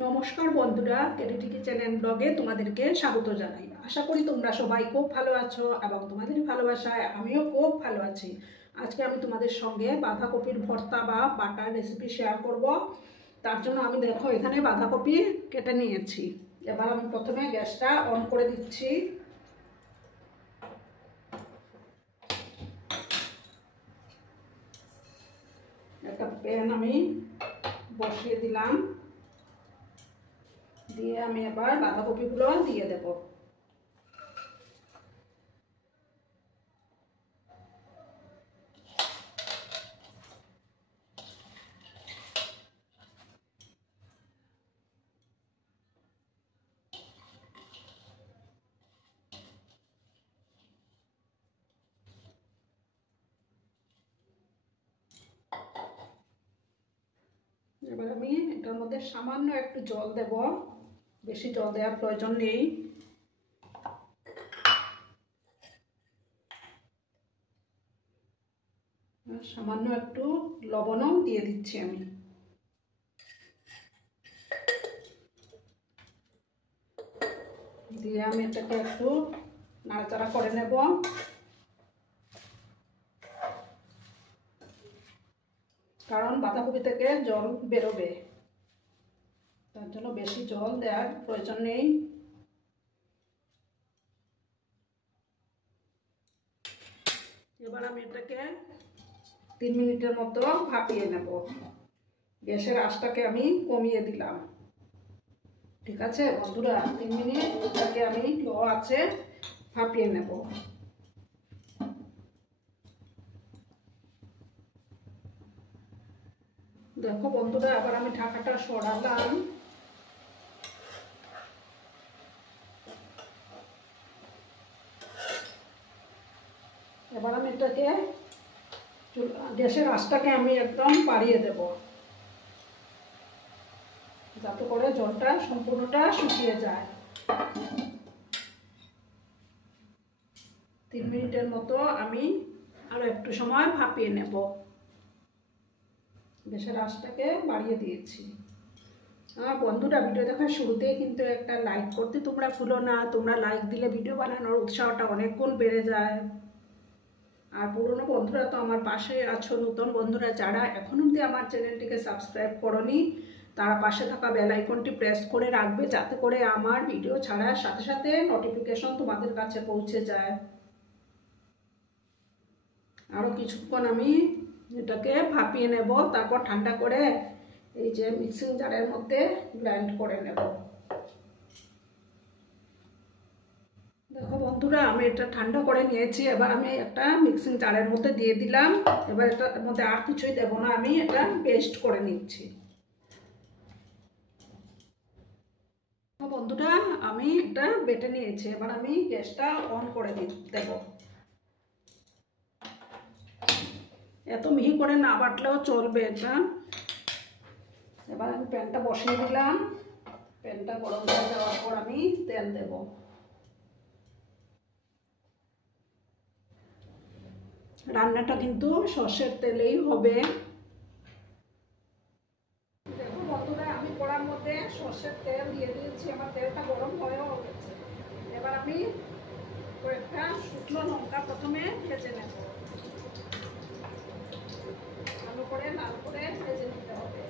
নমস্কার বন্ধুরা, কেডিটি kitchen and ব্লগে তোমাদেরকে স্বাগত জানাই। আশা করি তোমরা সবাই খুব ভালো আছো এবং তোমাদের ভালোবাসায় আমিও খুব ভালো আছি। আজকে আমি তোমাদের সঙ্গে বাঁধাকপির ভর্তা বা বাটার রেসিপি শেয়ার করব। তার জন্য আমি দেখো এখানে বাঁধাকপি কেটে নিয়েছি। এবার আমি প্রথমে গ্যাসটা অন করে দিচ্ছি। একটা প্যান আমি বসিয়ে দিলাম, দিয়ে আমি এবার বাঁধাকপিগুলো দিয়ে দেব। এবার আমি এটার মধ্যে সামান্য একটু জল দেব, বেশি জল দেওয়ার প্রয়োজন নেই। সামান্য একটু লবণও দিয়ে দিচ্ছি আমি। দিয়ে আমি এটাকে একটু নাড়াচাড়া করে নেব। কারণ বাঁধাকপি থেকে জল বেরোবে, তার জন্য বেশি জল দেওয়ার প্রয়োজন নেই। এবার আমি এটাকে 3 মিনিটের মতো ভাপিয়ে নেব। গ্যাসের আঁচটাকে আমি কমিয়ে দিলাম। ঠিক আছে বন্ধুরা, 3 মিনিট এটাকে আমি লো আছে ভাপিয়ে নেব। দেখো বন্ধুরা, আবার আমি ঢাকাটা সরালাম। এবার আমি এটাকে গ্যাসের আঁচটাকে আমি একদম বাড়িয়ে দেব, যাতে করে জলটা সম্পূর্ণটা শুকিয়ে যায়। 3 মিনিটের মতো আমি আরো একটু সময় ভাপিয়ে নেব। গ্যাসের আঁচটাকে বাড়িয়ে দিয়েছি। বন্ধুরা, ভিডিও দেখার শুরুতেই কিন্তু একটা লাইক করতে তোমরা ভুলো না। তোমরা লাইক দিলে ভিডিও বানানোর উৎসাহটা অনেক গুণ বেড়ে যায়। আর পুরনো বন্ধুরা তো আমার পাশে আছো, নতুন বন্ধুরা যারা এখন অবধি আমার চ্যানেলটিকে সাবস্ক্রাইব করোনি তারা পাশে থাকা বেল আইকনটি প্রেস করে রাখবে, যাতে করে আমার ভিডিও ছাড়ার সাথে সাথে নোটিফিকেশন তোমাদের কাছে পৌঁছে যায়। আরও কিছুক্ষণ আমি এটাকে ভাপিয়ে নেব, তারপর ঠান্ডা করে এই যে মিক্সিং জারের মধ্যে ব্লেন্ড করে নেব। দেখো বন্ধুরা, আমি এটা ঠান্ডা করে নিয়েছি। এবার আমি একটা মিক্সিং জারের মধ্যে দিয়ে দিলাম। এবার এটার মধ্যে আর কিছুই দেব না, আমি এটা পেস্ট করে নিচ্ছি। বন্ধুরা, আমি এটা বেটে নিয়েছি। এবার আমি গ্যাসটা অন করে দেব। এত মিহি করে না বাটলেও চলবে এটা। এবার আমি প্যানটা বসিয়ে দিলাম। প্যানটা গরম হয়ে যাওয়ার পর আমি তেল দেব। রান্নাটা কিন্তু সর্ষের তেলেই হবে। দেখো বন্ধুরা, আমি কড়ার মধ্যে সর্ষের তেল দিয়ে দিয়েছি। আমার তেলটা গরম হয়েও গেছে। এবার আমি কয়েকটা শুকনো লঙ্কা প্রথমে ভেজে নেব। ভালো করে লাল করে ভেজে নিতে হবে।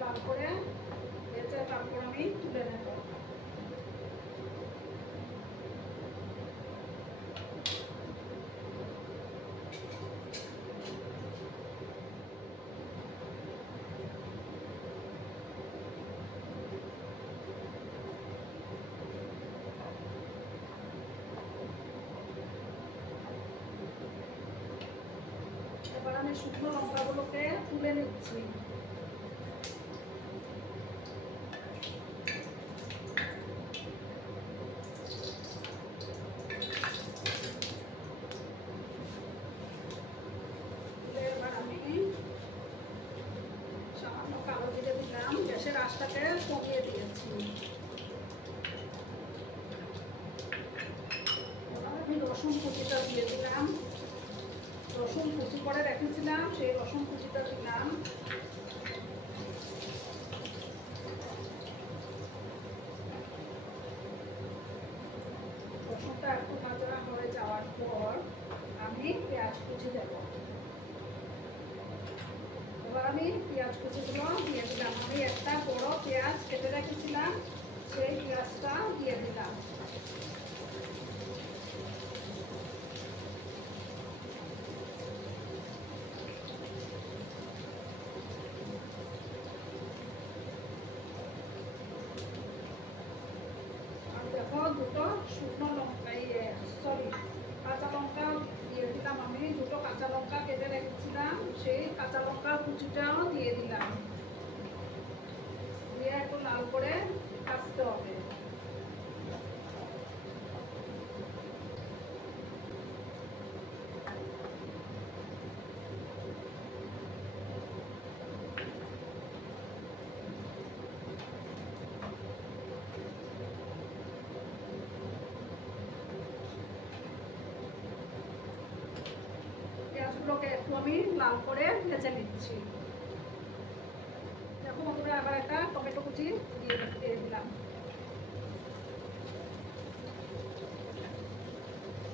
লাল করে ভেজে তারপর আমি তুলে নেব। এবার আমি শুকনো লঙ্কাগুলোকে তুলে নিচ্ছি। এবার আমি সামান্য কালো জিরে দিলাম। গ্যাসের আঁচটাকে কমিয়ে দিয়েছি। এবার আমি রসুন কুচিটা দিয়ে দিলাম। রসুন কুচি করে রেখেছিলাম সেই রসুন কুচিটা দিলাম। রসুনটা একটু ভাজা হয়ে যাওয়ার পর আমি পেঁয়াজ কুচি দেব। এবার আমি পেঁয়াজ কুচিগুলো দিয়ে দিলাম। আমি একটা বড় পেঁয়াজ কেটে রেখেছিলাম, সেই পেঁয়াজটা দিয়ে দিলাম। দেখো দুটো শুকনো লঙ্কা কাঁচা লঙ্কা দিয়ে দিলাম। আমি দুটো কাঁচা লঙ্কা কেটে রেখেছিলাম, সেই কাঁচা লঙ্কা কুচিটাও দিয়ে দিলাম। দিয়ে একটু লাল করে ভাজতে হবে। পেঁয়াজগুলোকে একটু আমি লাল করে ভেজে নিচ্ছি। দেখো বন্ধুরা, আবার একটা টমেটো কুচি দিয়ে দিলাম।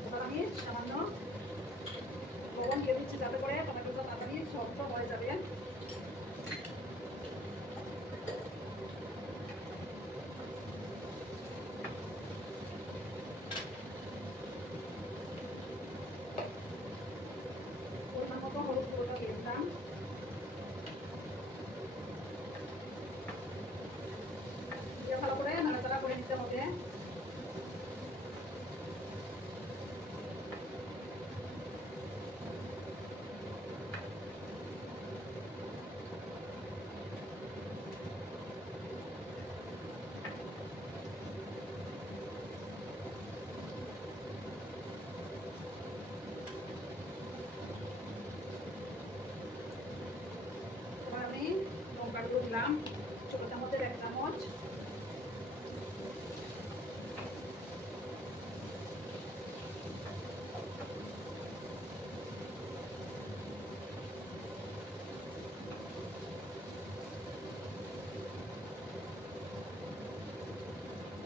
এবার আমি সামান্য লবণ দিয়ে দিচ্ছি, যাতে করে টমেটোটা তাড়াতাড়ি সফট হয়ে যাবে। পরিমাণ মতো হলুদ গুঁড়োটা দিয়ে দিলাম। ভালো করে নাড়াচাড়া করে নিতে হবে। এবার আমি লঙ্কার গুঁড়ো দিলাম, ছোট চামচের 1 চামচ।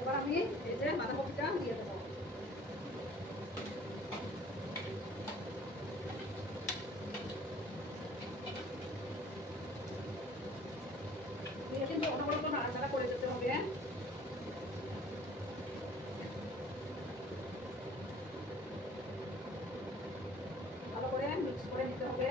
এবার আমি এই যে বাঁধাকপিটা দিয়ে দেবো। দিয়ে কিন্তু অনবরত নাড়াচাড়া করে যেতে হবে। ভালো করে মিক্স করে নিতে হবে।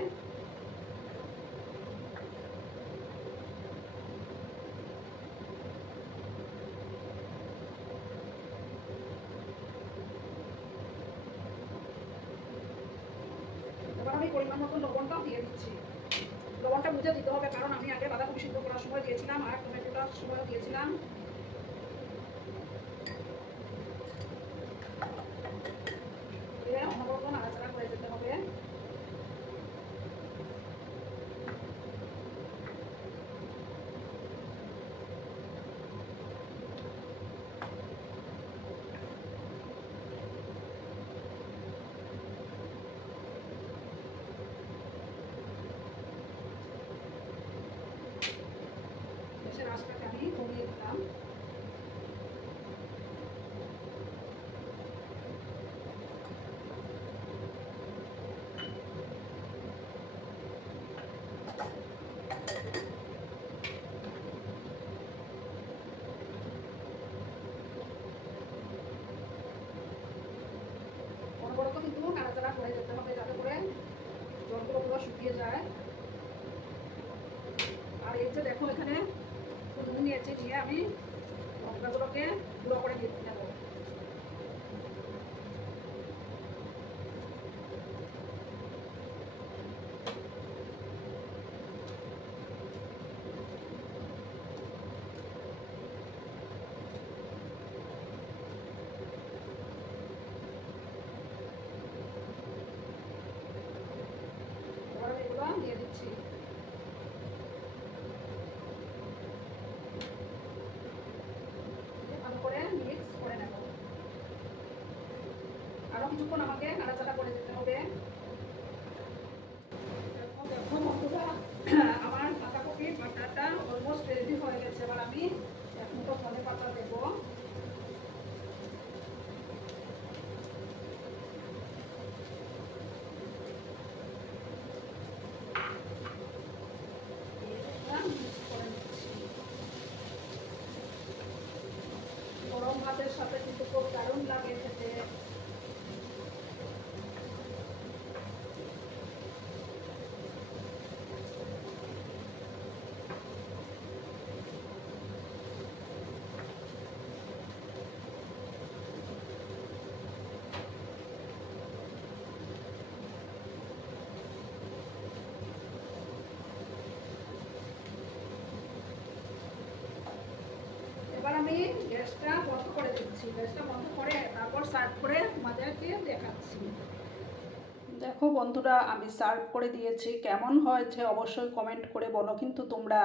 এবার আমি পরিমাণ মতো লবণটাও দিয়ে দিচ্ছি। লবণটা বুঝে দিতে হবে, কারণ আমি আগে বাঁধাকপি সিদ্ধ করার সময় দিয়েছিলাম আর টমেটোটার সময়ও দিয়েছিলাম। অনবরত নাড়াচাড়া করে যেতে হবে। গ্যাসের আঁচটাকে আমি কমিয়ে দিলাম। অনবরত কিন্তু নাড়াচাড়া করে যেতে হবে, যাতে করে জলগুলো পুরো শুকিয়ে যায়। আর এই যে দেখো, এখানে কুঁদরুলি নিয়েছি, নিয়ে আমি লঙ্কাগুলোকে গুঁড়ো করে দিয়ে নেব। এবার আমি এগুলো দিয়ে দিচ্ছি। ভালো করে মিক্স করে নেব। আরো কিছুক্ষণ আমাকে নাড়াচাড়া করে যেতে হবে। দেখো গ্যাসটা বন্ধ করে দিচ্ছি। গ্যাসটা বন্ধ করে তারপর সার্ভ করে তোমাদেরকে দেখাচ্ছি। দেখো বন্ধুরা, আমি সার্ভ করে দিয়েছি। কেমন হয়েছে অবশ্যই কমেন্ট করে বলো কিন্তু তোমরা।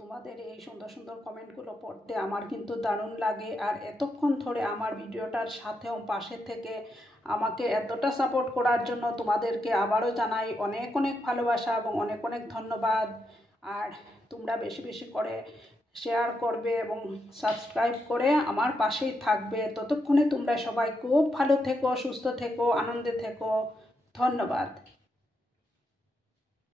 তোমাদের এই সুন্দর সুন্দর কমেন্টগুলো পড়তে আমার কিন্তু দারুণ লাগে। আর এতক্ষণ ধরে আমার ভিডিওটার সাথেও পাশে থেকে আমাকে এতটা সাপোর্ট করার জন্য তোমাদেরকে আবারও জানাই অনেক অনেক ভালোবাসা এবং অনেক অনেক ধন্যবাদ। আর তোমরা বেশি বেশি করে শেয়ার করবে এবং সাবস্ক্রাইব করে আমার পাশেই থাকবে। ততক্ষণে তোমরা সবাই খুব ভালো থেকো, সুস্থ থেকো, আনন্দে থেকো। ধন্যবাদ।